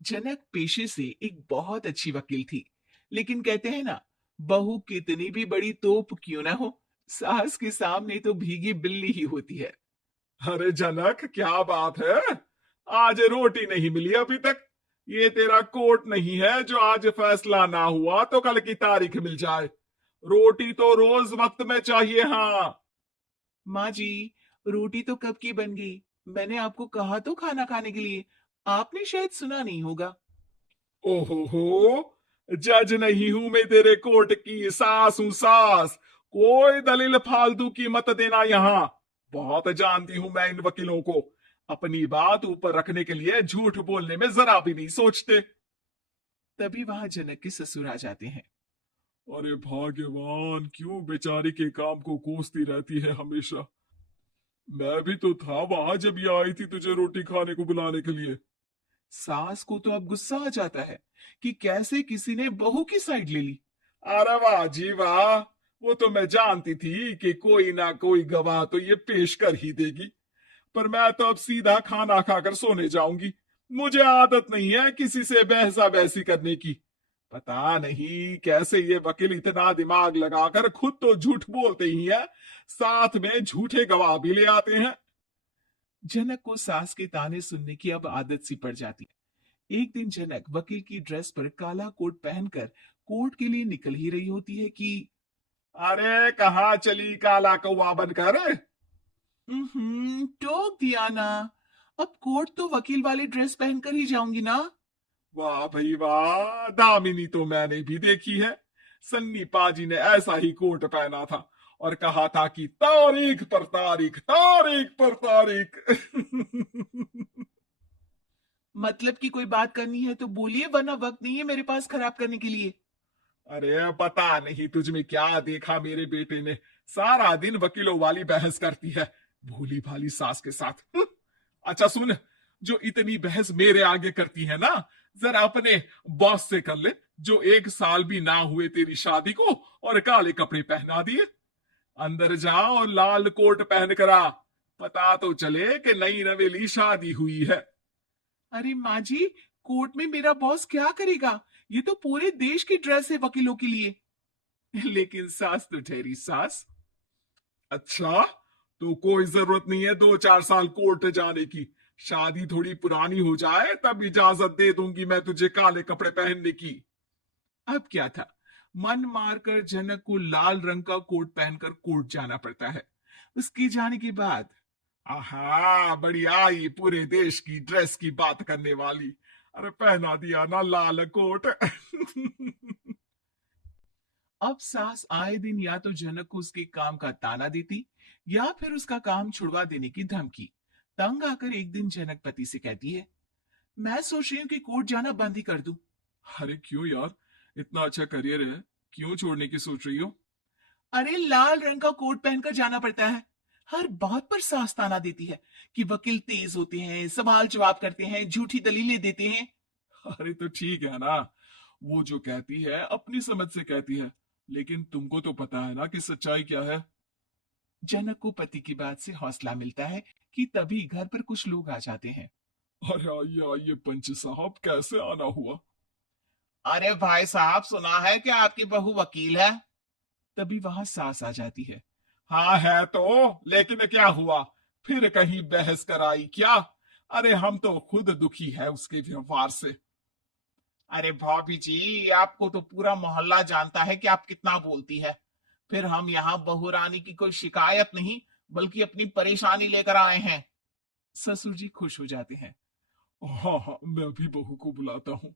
जनक पेशे से एक बहुत अच्छी वकील थी, लेकिन कहते हैं ना, बहू कितनी भी बड़ी तोप क्यों ना हो, सास के सामने तो भीगी बिल्ली ही होती है। अरे जनक, क्या बात है? आज रोटी नहीं मिली अभी तक। ये तेरा कोर्ट नहीं है जो आज फैसला ना हुआ तो कल की तारीख मिल जाए। रोटी तो रोज वक्त में चाहिए। हाँ। माँ जी, रोटी तो कब की बन गई। मैंने आपको कहा तो खाना खाने के लिए, आपने शायद सुना नहीं होगा। ओहो हो, जज नहीं हूं मैं तेरे कोर्ट की, सास हूं सास। कोई दलील फालतू की मत देना यहां। बहुत जानती हूं मैं इन वकीलों को। अपनी बात ऊपर रखने के लिए झूठ बोलने में जरा भी नहीं सोचते। तभी वहां जनक के ससुर आ जाते हैं। अरे भाग्यवान, क्यों बेचारी के काम को कोसती रहती है हमेशा। मैं भी तो था वहां जब ये आई थी तुझे रोटी खाने को बुलाने के लिए। सास को तो अब गुस्सा आ जाता है कि कैसे किसी ने बहू की साइड ले ली। अरे वाह जी वाह। वो तो मैं जानती थी कि कोई ना कोई गवाह तो ये पेश कर ही देगी। पर मैं तो अब सीधा खाना खाकर सोने जाऊंगी। मुझे आदत नहीं है किसी से बहसा बहसी करने की। पता नहीं कैसे ये वकील इतना दिमाग लगाकर खुद तो झूठ बोलते ही है, साथ में झूठे गवाह भी ले आते हैं। जनक को सास के ताने सुनने की अब आदत सी पड़ जाती है। एक दिन जनक वकील की ड्रेस पर काला कोट पहनकर कोर्ट के लिए निकल ही रही होती है कि अरे कहाँ चली काला कौवा बनकर? टोक दिया ना। अब कोर्ट तो वकील वाली ड्रेस पहनकर ही जाऊंगी ना। वाह भाई वाह, दामिनी तो मैंने भी देखी है। सन्नी पाजी ने ऐसा ही कोट पहना था और कहा था कि तारीख पर तारीख, तारीख पर तारीख। मतलब कि कोई बात करनी है तो बोलिए, वरना वक्त नहीं है मेरे पास खराब करने के लिए। अरे पता नहीं तुझ में क्या देखा मेरे बेटे ने, सारा दिन वकीलों वाली बहस करती है, भोली भाली सास के साथ। अच्छा सुन, जो इतनी बहस मेरे आगे करती है ना, जरा अपने बॉस से कर ले, जो 1 साल भी ना हुए तेरी शादी को और काले कपड़े पहना दिए। अंदर जा और लाल कोट पहन कर आ, पता तो चले कि नई नवेली शादी हुई है। अरे माँ जी, कोर्ट में मेरा बॉस क्या करेगा? ये तो पूरे देश की ड्रेस है वकीलों के लिए। लेकिन सास तो ठहरी सास। अच्छा, तो कोई जरूरत नहीं है 2-4 साल कोर्ट जाने की। शादी थोड़ी पुरानी हो जाए तब इजाजत दे दूंगी मैं तुझे काले कपड़े पहनने की। अब क्या था, मन मारकर जनक को लाल रंग का कोट पहनकर कोर्ट जाना पड़ता है। उसके जाने के बाद आहा, बड़ी आई पूरे देश की ड्रेस की बात करने वाली। अरे पहना दिया ना लाल कोट। अब सास आए दिन या तो जनक को उसके काम का ताना देती, या फिर उसका काम छुड़वा देने की धमकी। तंग आकर एक दिन जनक पति से कहती है, मैं सोच रही हूँ कि कोर्ट जाना बंद ही कर दूं। अरे क्यों यार, इतना अच्छा करियर है, क्यों छोड़ने की सोच रही हो? अरे लाल रंग का कोट पहनकर जाना पड़ता है। हर बात पर सास ताना देती है कि वकील तेज होते हैं, सवाल जवाब करते हैं, झूठी दलीलें देते हैं। अरे तो ठीक है ना, वो जो कहती है अपनी समझ से कहती है, लेकिन तुमको तो पता है ना कि सच्चाई क्या है। जनक को पति की बात से हौसला मिलता है कि तभी घर पर कुछ लोग आ जाते हैं। अरे आइए आइए पंच साहब, कैसे आना हुआ? अरे भाई साहब, सुना है कि आपकी बहू वकील है। तभी वहां सास आ जाती है। हाँ है तो, लेकिन क्या हुआ? फिर कहीं बहस कराई क्या? अरे हम तो खुद दुखी है उसके व्यवहार से। अरे भाभी जी, आपको तो पूरा मोहल्ला जानता है कि आप कितना बोलती है। फिर हम यहाँ बहू रानी की कोई शिकायत नहीं, बल्कि अपनी परेशानी लेकर आए हैं। ससुर जी खुश हो जाते हैं। हाँ हाँ, मैं भी बहू को बुलाता हूँ।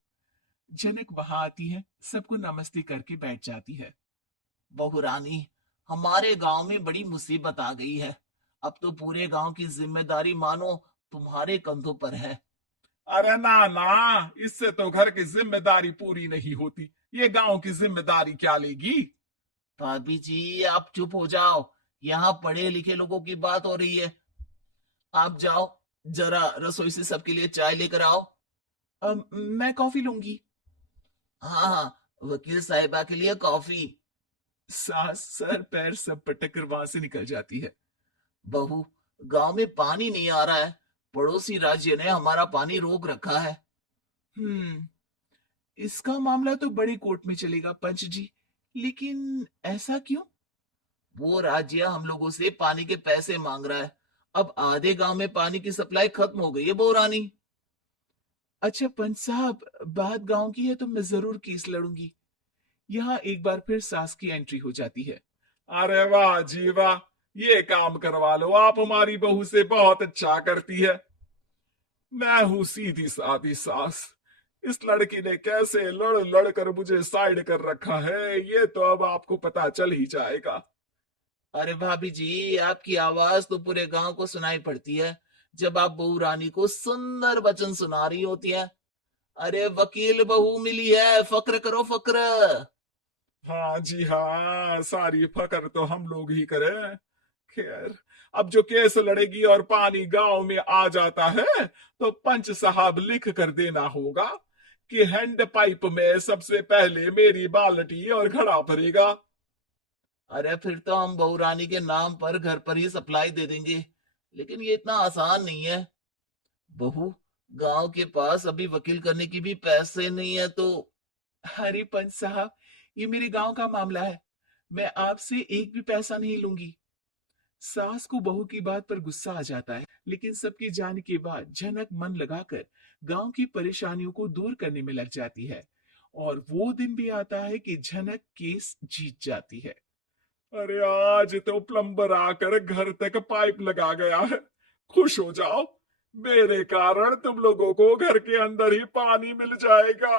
जनक वहां आती है, सबको नमस्ते करके बैठ जाती है। बहू रानी, हमारे गांव में बड़ी मुसीबत आ गई है। अब तो पूरे गांव की जिम्मेदारी मानो तुम्हारे कंधों पर है। अरे ना ना, इससे तो घर की जिम्मेदारी पूरी नहीं होती। ये गांव की जिम्मेदारी क्या लेगी? भाभी जी, आप चुप हो जाओ। यहाँ पढ़े लिखे लोगों की बात हो रही है। आप जाओ, जरा रसोई से सबके लिए चाय लेकर आओ। मैं कॉफी लूंगी। हाँ हाँ, वकील साहिबा के लिए कॉफी। सास सर पैर सब पटक कर वहां से निकल जाती है। बहू, गांव में पानी नहीं आ रहा है। पड़ोसी राज्य ने हमारा पानी रोक रखा है। हम्म, इसका मामला तो बड़ी कोर्ट में चलेगा पंच जी, लेकिन ऐसा क्यों? वो राज्य हम लोगों से पानी के पैसे मांग रहा है। अब आधे गांव में पानी की सप्लाई खत्म हो गई है बहुरानी। अच्छा पंच साहब, बात गांव की है तो मैं जरूर केस लड़ूंगी। यहाँ एक बार फिर सास की एंट्री हो जाती है। अरे वाह जी वाह, ये काम करवा लो, आप हमारी बहू से बहुत अच्छा करती है। मैं हूं सीधी सादी सास। इस लड़की ने कैसे लड़ लड़ कर मुझे साइड कर रखा है, ये तो अब आपको पता चल ही जाएगा। अरे भाभी जी, आपकी आवाज तो पूरे गांव को सुनाई पड़ती है जब आप बहू रानी को सुंदर वचन सुना रही होती है। अरे वकील बहू मिली है, फक्र करो फक्र। हाँ जी हाँ, सारी फकर तो हम लोग ही करें। खैर, अब जो केस लड़ेगी और पानी गांव में आ जाता है तो पंच साहब लिख कर देना होगा कि हैंड पाइप में सबसे पहले मेरी बाल्टी और घड़ा भरेगा। अरे फिर तो हम बहू रानी के नाम पर घर पर ही सप्लाई दे देंगे, लेकिन ये इतना आसान नहीं है। बहू, गांव के पास अभी वकील करने की भी पैसे नहीं है तो। अरे पंच साहब, ये मेरे गांव का मामला है, मैं आपसे एक भी पैसा नहीं लूंगी। सास को बहू की बात पर गुस्सा आ जाता है, लेकिन सबके जाने के बाद झनक मन लगाकर गांव की परेशानियों को दूर करने में लग जाती है। और वो दिन भी आता है कि झनक केस जीत जाती है। अरे आज तो प्लम्बर आकर घर तक पाइप लगा गया है। खुश हो जाओ, मेरे कारण तुम लोगों को घर के अंदर ही पानी मिल जाएगा।